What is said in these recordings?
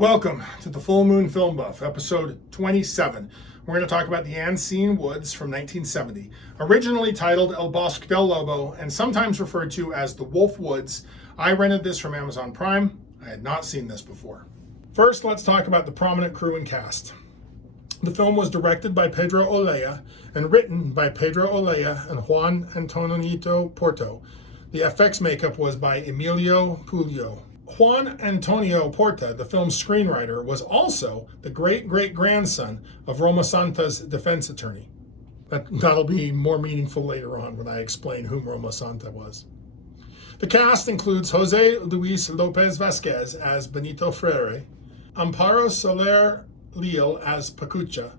Welcome to the Full Moon Film Buff, episode 27. We're going to talk about the Ancines Woods from 1970, originally titled El Bosque del Lobo and sometimes referred to as the Wolf Woods. I rented this from Amazon Prime. I had not seen this before. First, let's talk about the prominent crew and cast. The film was directed by Pedro Olea and written by Pedro Olea and Juan Antonio Porto. The FX makeup was by Emilio Puglio. Juan Antonio Porta, the film's screenwriter, was also the great-great-grandson of Roma Santa's defense attorney. That'll be more meaningful later on when I explain who Roma Santa was. The cast includes Jose Luis Lopez Vasquez as Benito Freire, Amparo Soler Leal as Pacucha,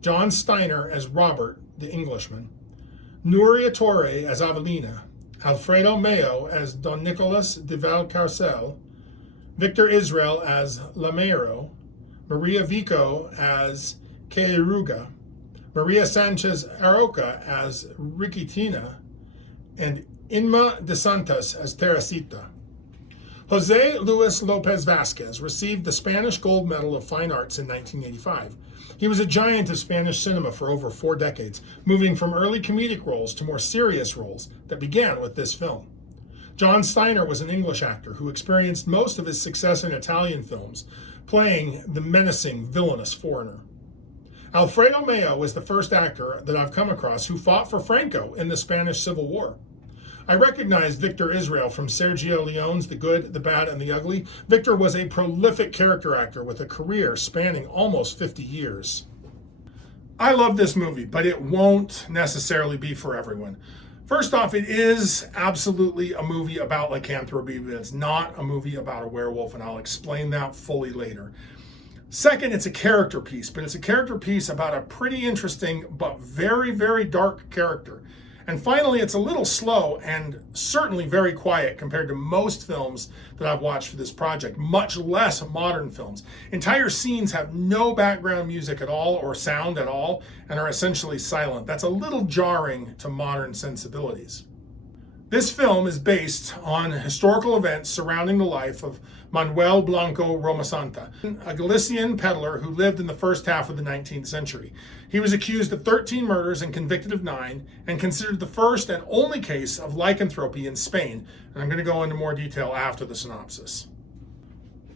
John Steiner as Robert, the Englishman, Nuria Torre as Avelina, Alfredo Mayo as Don Nicolas de Valcarcel, Victor Israel as Lamero, Maria Vico as Queiruga, Maria Sanchez Aroca as Riquitina, and Inma de Santos as Teresita. Jose Luis Lopez Vasquez received the Spanish Gold Medal of Fine Arts in 1985. He was a giant of Spanish cinema for over 4 decades, moving from early comedic roles to more serious roles that began with this film. John Steiner was an English actor who experienced most of his success in Italian films, playing the menacing, villainous foreigner. Alfredo Mayo was the first actor that I've come across who fought for Franco in the Spanish Civil War. I recognized Victor Israel from Sergio Leone's The Good, the Bad, and the Ugly. Victor was a prolific character actor with a career spanning almost 50 years. I love this movie, but it won't necessarily be for everyone. First off, it is absolutely a movie about lycanthropy, but it's not a movie about a werewolf, and I'll explain that fully later. Second, it's a character piece, but it's a character piece about a pretty interesting but very, very dark character. And finally, it's a little slow and certainly very quiet compared to most films that I've watched for this project, much less modern films. Entire scenes have no background music at all or sound at all and are essentially silent. That's a little jarring to modern sensibilities. This film is based on historical events surrounding the life of Manuel Blanco Roma Santa, a Galician peddler who lived in the first half of the 19th century. He was accused of 13 murders and convicted of 9, and considered the first and only case of lycanthropy in Spain. And I'm going to go into more detail after the synopsis.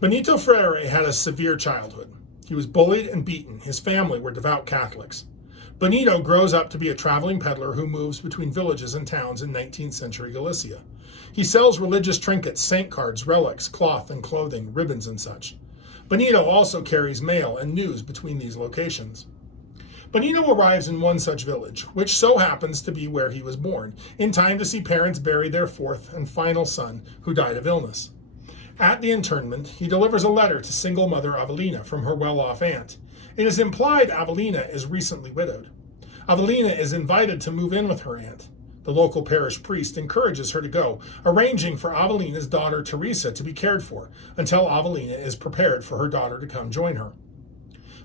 Benito Freire had a severe childhood. He was bullied and beaten. His family were devout Catholics. Benito grows up to be a traveling peddler who moves between villages and towns in 19th century Galicia. He sells religious trinkets, saint cards, relics, cloth and clothing, ribbons and such. Benito also carries mail and news between these locations. Benito arrives in one such village, which so happens to be where he was born, in time to see parents bury their 4th and final son, who died of illness. At the interment, he delivers a letter to single mother Avelina from her well-off aunt. It is implied Avelina is recently widowed. Avelina is invited to move in with her aunt. The local parish priest encourages her to go, arranging for Avelina's daughter Teresa to be cared for until Avelina is prepared for her daughter to come join her.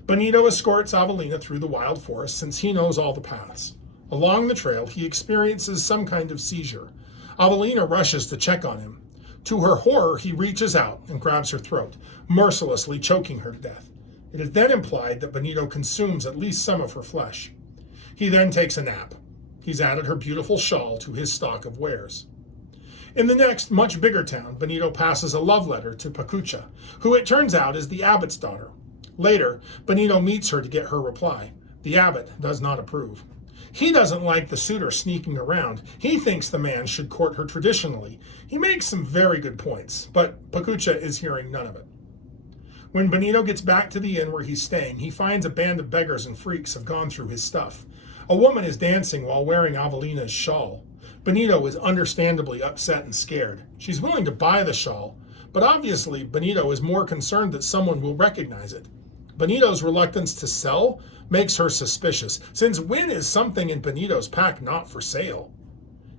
Benito escorts Avelina through the wild forest since he knows all the paths. Along the trail, he experiences some kind of seizure. Avelina rushes to check on him. To her horror, he reaches out and grabs her throat, mercilessly choking her to death. It is then implied that Benito consumes at least some of her flesh. He then takes a nap. He's added her beautiful shawl to his stock of wares. In the next, much bigger town, Benito passes a love letter to Pacucha, who it turns out is the abbot's daughter. Later, Benito meets her to get her reply. The abbot does not approve. He doesn't like the suitor sneaking around. He thinks the man should court her traditionally. He makes some very good points, but Pacucha is hearing none of it. When Benito gets back to the inn where he's staying, he finds a band of beggars and freaks have gone through his stuff. A woman is dancing while wearing Avelina's shawl. Benito is understandably upset and scared. She's willing to buy the shawl, but obviously Benito is more concerned that someone will recognize it. Benito's reluctance to sell makes her suspicious, since when is something in Benito's pack not for sale?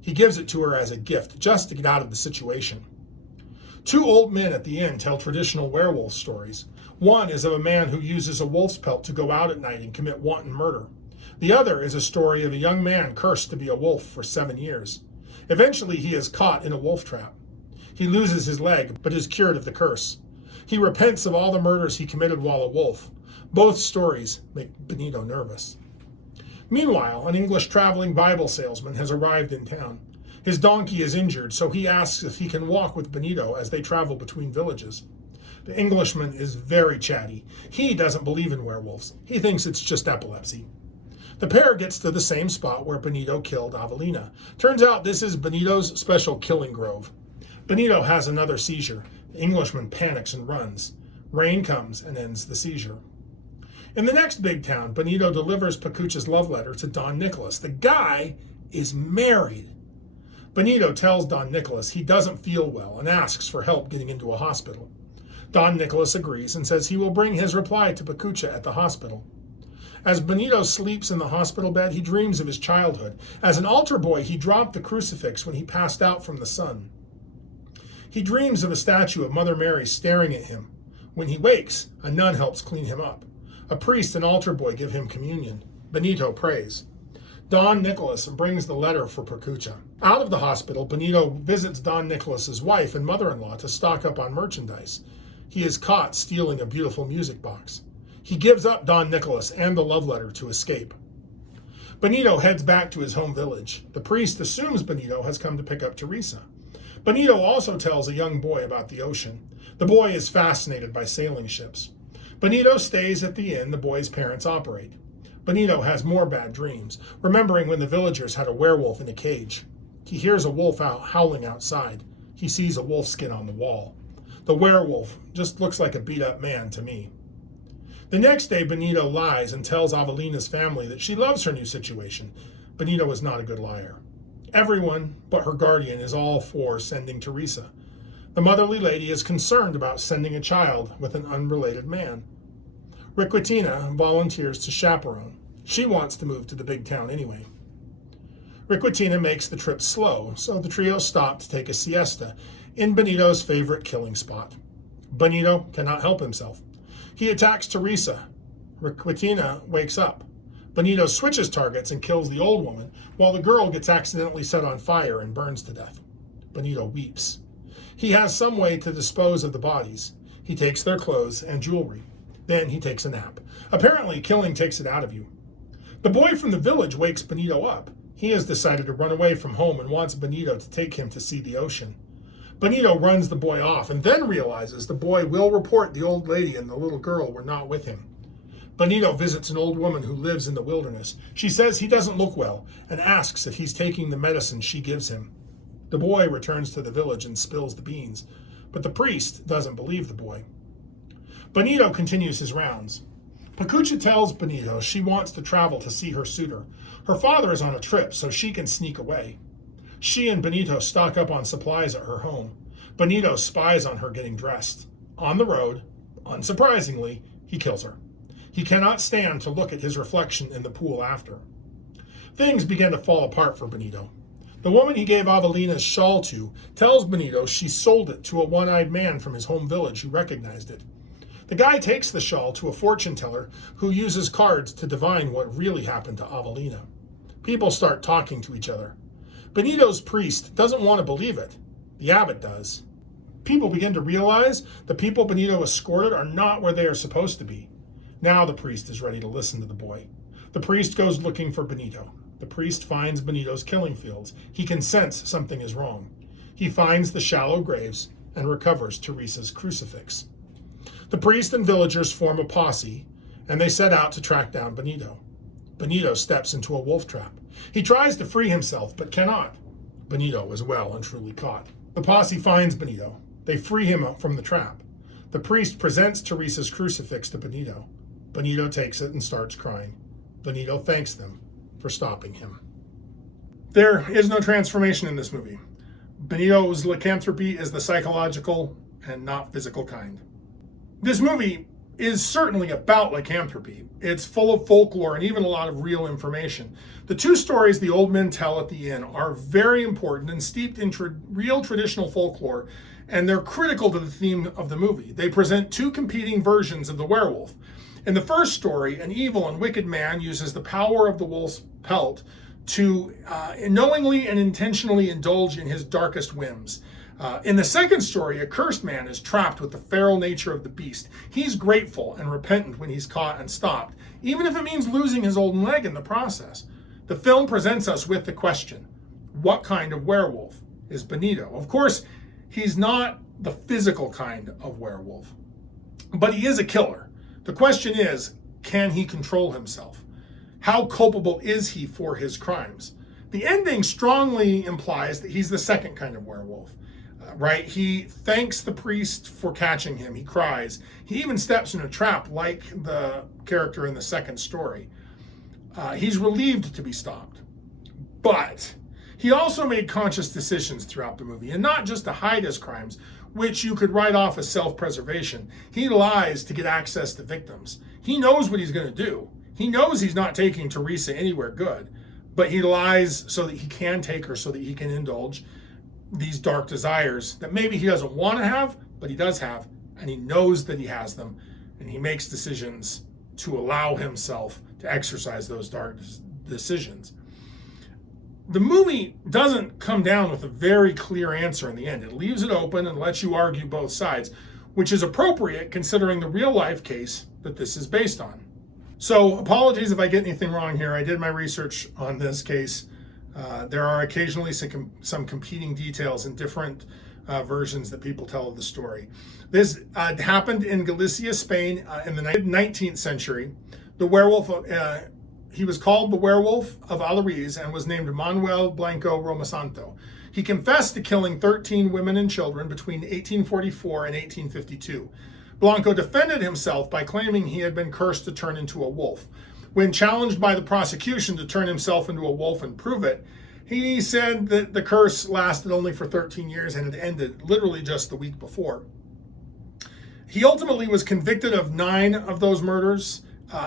He gives it to her as a gift, just to get out of the situation. 2 old men at the inn tell traditional werewolf stories. One is of a man who uses a wolf's pelt to go out at night and commit wanton murder. The other is a story of a young man cursed to be a wolf for 7 years. Eventually, he is caught in a wolf trap. He loses his leg, but is cured of the curse. He repents of all the murders he committed while a wolf. Both stories make Benito nervous. Meanwhile, an English traveling Bible salesman has arrived in town. His donkey is injured, so he asks if he can walk with Benito as they travel between villages. The Englishman is very chatty. He doesn't believe in werewolves. He thinks it's just epilepsy. The pair gets to the same spot where Benito killed Avelina. Turns out this is Benito's special killing grove. Benito has another seizure. The Englishman panics and runs. Rain comes and ends the seizure. In the next big town, Benito delivers Pacucha's love letter to Don Nicholas. The guy is married. Benito tells Don Nicholas he doesn't feel well and asks for help getting into a hospital. Don Nicholas agrees and says he will bring his reply to Pacucha at the hospital. As Benito sleeps in the hospital bed, he dreams of his childhood. As an altar boy, he dropped the crucifix when he passed out from the sun. He dreams of a statue of Mother Mary staring at him. When he wakes, a nun helps clean him up. A priest and altar boy give him communion. Benito prays. Don Nicholas brings the letter for Pacucha. Out of the hospital, Benito visits Don Nicholas's wife and mother-in-law to stock up on merchandise. He is caught stealing a beautiful music box. He gives up Don Nicholas and the love letter to escape. Benito heads back to his home village. The priest assumes Benito has come to pick up Teresa. Benito also tells a young boy about the ocean. The boy is fascinated by sailing ships. Benito stays at the inn the boy's parents operate. Benito has more bad dreams, remembering when the villagers had a werewolf in a cage. He hears a wolf howling outside. He sees a wolf skin on the wall. The werewolf just looks like a beat-up man to me. The next day, Benito lies and tells Avelina's family that she loves her new situation. Benito is not a good liar. Everyone but her guardian is all for sending Teresa. The motherly lady is concerned about sending a child with an unrelated man. Riquitina volunteers to chaperone. She wants to move to the big town anyway. Riquitina makes the trip slow, so the trio stop to take a siesta in Benito's favorite killing spot. Benito cannot help himself. He attacks Teresa. Riquitina wakes up. Benito switches targets and kills the old woman, while the girl gets accidentally set on fire and burns to death. Benito weeps. He has some way to dispose of the bodies. He takes their clothes and jewelry. Then he takes a nap. Apparently, killing takes it out of you. The boy from the village wakes Benito up. He has decided to run away from home and wants Benito to take him to see the ocean. Benito runs the boy off and then realizes the boy will report the old lady and the little girl were not with him. Benito visits an old woman who lives in the wilderness. She says he doesn't look well and asks if he's taking the medicine she gives him. The boy returns to the village and spills the beans, but the priest doesn't believe the boy. Benito continues his rounds. Pacucha tells Benito she wants to travel to see her suitor. Her father is on a trip, so she can sneak away. She and Benito stock up on supplies at her home. Benito spies on her getting dressed. On the road, unsurprisingly, he kills her. He cannot stand to look at his reflection in the pool after. Things begin to fall apart for Benito. The woman he gave Avelina's shawl to tells Benito she sold it to a one-eyed man from his home village who recognized it. The guy takes the shawl to a fortune teller who uses cards to divine what really happened to Avelina. People start talking to each other. Benito's priest doesn't want to believe it. The abbot does. People begin to realize the people Benito escorted are not where they are supposed to be. Now the priest is ready to listen to the boy. The priest goes looking for Benito. The priest finds Benito's killing fields. He can sense something is wrong. He finds the shallow graves and recovers Teresa's crucifix. The priest and villagers form a posse, and they set out to track down Benito. Benito steps into a wolf trap. He tries to free himself, but cannot. Benito is well and truly caught. The posse finds Benito. They free him up from the trap. The priest presents Teresa's crucifix to Benito. Benito takes it and starts crying. Benito thanks them for stopping him. There is no transformation in this movie. Benito's lycanthropy is the psychological and not physical kind. This movie is certainly about lycanthropy. It's full of folklore and even a lot of real information. The two stories the old men tell at the inn are very important and steeped in real traditional folklore, and they're critical to the theme of the movie. They present two competing versions of the werewolf. In the first story, an evil and wicked man uses the power of the wolf's pelt to knowingly and intentionally indulge in his darkest whims. In the second story, a cursed man is trapped with the feral nature of the beast. He's grateful and repentant when he's caught and stopped, even if it means losing his old leg in the process. The film presents us with the question, what kind of werewolf is Benito? Of course, he's not the physical kind of werewolf, but he is a killer. The question is, can he control himself? How culpable is he for his crimes? The ending strongly implies that he's the second kind of werewolf. Right? He thanks the priest for catching him. He cries. He even steps in a trap like the character in the second story. He's relieved to be stopped. But he also made conscious decisions throughout the movie, and not just to hide his crimes, which you could write off as self-preservation. He lies to get access to victims. He knows what he's going to do. He knows he's not taking Teresa anywhere good, but he lies so that he can take her, so that he can indulge these dark desires that maybe he doesn't want to have, but he does have, and he knows that he has them, and he makes decisions to allow himself to exercise those dark decisions. The movie doesn't come down with a very clear answer in the end. It leaves it open and lets you argue both sides, which is appropriate considering the real life case that this is based on. So apologies if I get anything wrong here. I did my research on this case. There are occasionally some competing details in different versions that people tell of the story. This happened in Galicia, Spain, in the 19th century. The werewolf, he was called the Werewolf of Alariz and was named Manuel Blanco Romasanto. He confessed to killing 13 women and children between 1844 and 1852. Blanco defended himself by claiming he had been cursed to turn into a wolf. When challenged by the prosecution to turn himself into a wolf and prove it, he said that the curse lasted only for 13 years and had ended literally just the week before. He ultimately was convicted of 9 of those murders.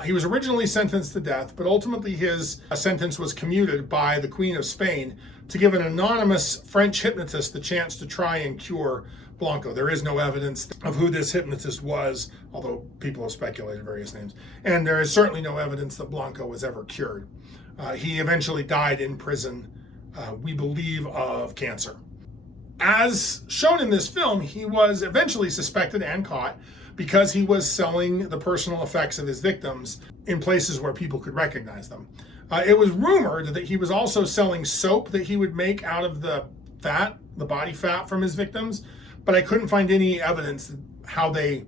He was originally sentenced to death, but ultimately his sentence was commuted by the Queen of Spain to give an anonymous French hypnotist the chance to try and cure Blanco. There is no evidence of who this hypnotist was, although people have speculated various names. And there is certainly no evidence that Blanco was ever cured. He eventually died in prison, we believe, of cancer. As shown in this film, he was eventually suspected and caught because he was selling the personal effects of his victims in places where people could recognize them. It was rumored that he was also selling soap that he would make out of the fat, the body fat from his victims, but I couldn't find any evidence how they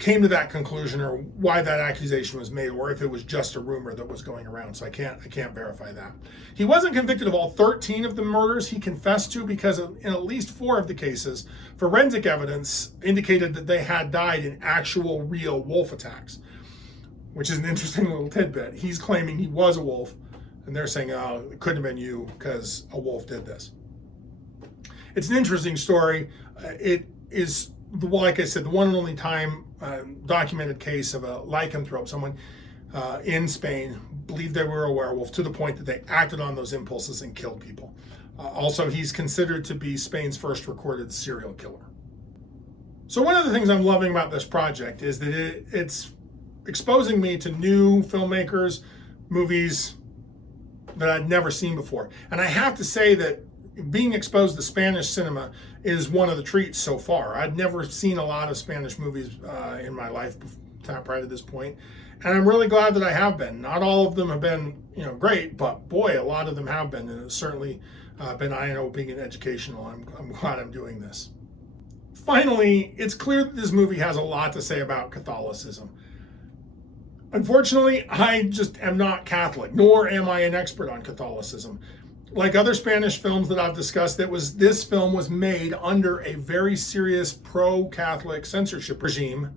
came to that conclusion or why that accusation was made, or if it was just a rumor that was going around. So I can't verify that. He wasn't convicted of all 13 of the murders he confessed to because in at least 4 of the cases, forensic evidence indicated that they had died in actual real wolf attacks, which is an interesting little tidbit. He's claiming he was a wolf, and they're saying, oh, it couldn't have been you because a wolf did this. It's an interesting story. It is, like I said, the one and only time documented case of a lycanthrope, someone in Spain believed they were a werewolf to the point that they acted on those impulses and killed people. Also, he's considered to be Spain's first recorded serial killer. So one of the things I'm loving about this project is that it's exposing me to new filmmakers, movies that I'd never seen before. And I have to say that being exposed to Spanish cinema is one of the treats so far. I'd never seen a lot of Spanish movies in my life prior to this point, and I'm really glad that I have been. Not all of them have been, great, but boy, a lot of them have been, and it's certainly been eye-opening and educational. I'm glad I'm doing this. Finally, it's clear that this movie has a lot to say about Catholicism. Unfortunately, I just am not Catholic, nor am I an expert on Catholicism. Like other Spanish films that I've discussed, this film was made under a very serious pro-Catholic censorship regime.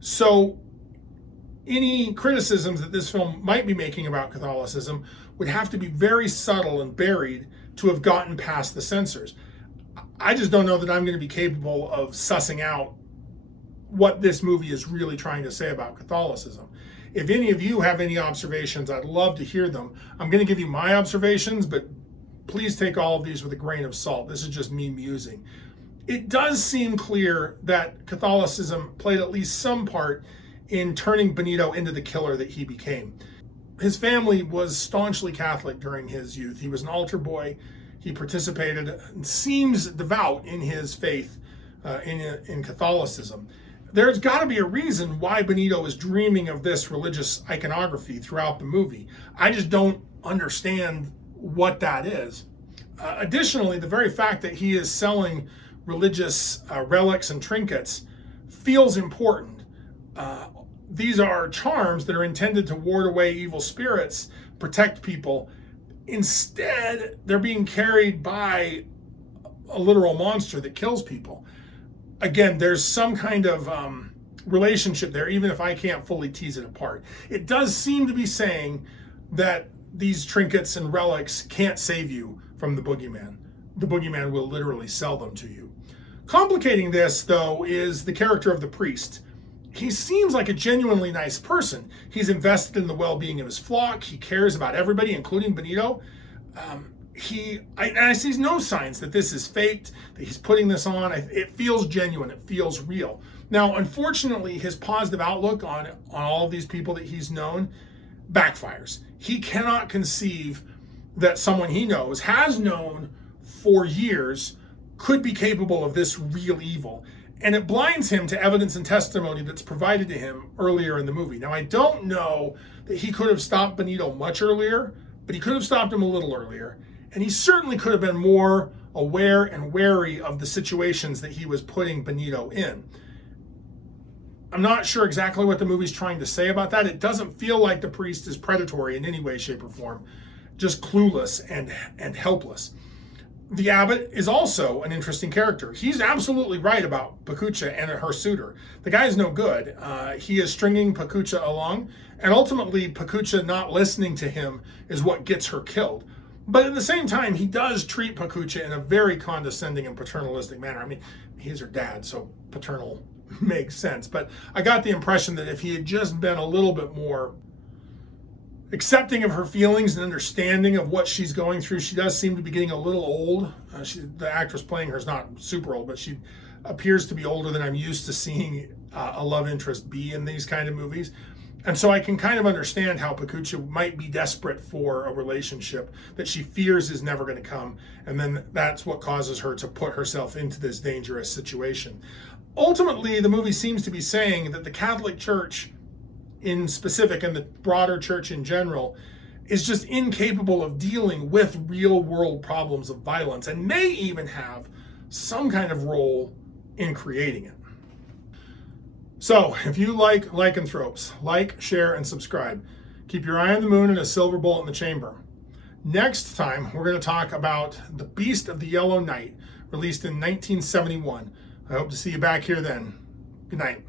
So any criticisms that this film might be making about Catholicism would have to be very subtle and buried to have gotten past the censors. I just don't know that I'm going to be capable of sussing out what this movie is really trying to say about Catholicism. If any of you have any observations, I'd love to hear them. I'm going to give you my observations, but please take all of these with a grain of salt. This is just me musing. It does seem clear that Catholicism played at least some part in turning Benito into the killer that he became. His family was staunchly Catholic during his youth. He was an altar boy. he participated and seems devout in his faith in Catholicism. There's got to be a reason why Benito is dreaming of this religious iconography throughout the movie. I just don't understand what that is. Additionally, the very fact that he is selling religious relics and trinkets feels important. These are charms that are intended to ward away evil spirits, protect people. Instead, they're being carried by a literal monster that kills people. Again, there's some kind of relationship there, even if I can't fully tease it apart. It does seem to be saying that these trinkets and relics can't save you from the boogeyman. The boogeyman will literally sell them to you. Complicating this, though, is the character of the priest. He seems like a genuinely nice person. He's invested in the well-being of his flock. He cares about everybody, including Benito. I see no signs that this is faked, that he's putting this on. It feels genuine. It feels real. Now, unfortunately, his positive outlook on all of these people that he's known backfires. He cannot conceive that someone he knows, has known for years, could be capable of this real evil. And it blinds him to evidence and testimony that's provided to him earlier in the movie. Now, I don't know that he could have stopped Benito much earlier, but he could have stopped him a little earlier. And he certainly could have been more aware and wary of the situations that he was putting Benito in. I'm not sure exactly what the movie's trying to say about that. It doesn't feel like the priest is predatory in any way, shape, or form, just clueless and helpless. The abbot is also an interesting character. He's absolutely right about Pacucha and her suitor. The guy's no good. He is stringing Pacucha along, and ultimately Pacucha not listening to him is what gets her killed. But at the same time, he does treat Pacucha in a very condescending and paternalistic manner. I mean, he's her dad, so paternal makes sense. But I got the impression that if he had just been a little bit more accepting of her feelings and understanding of what she's going through. She does seem to be getting a little old. The actress playing her is not super old, but she appears to be older than I'm used to seeing a love interest be in these kind of movies. And so I can kind of understand how Pacucha might be desperate for a relationship that she fears is never going to come. And then that's what causes her to put herself into this dangerous situation. Ultimately, the movie seems to be saying that the Catholic Church in specific and the broader church in general is just incapable of dealing with real world problems of violence and may even have some kind of role in creating it. So if you like lycanthropes, like, share, and subscribe. Keep your eye on the moon and a silver bullet in the chamber. Next time, we're going to talk about The Beast of the Yellow Night, released in 1971. I hope to see you back here then. Good night.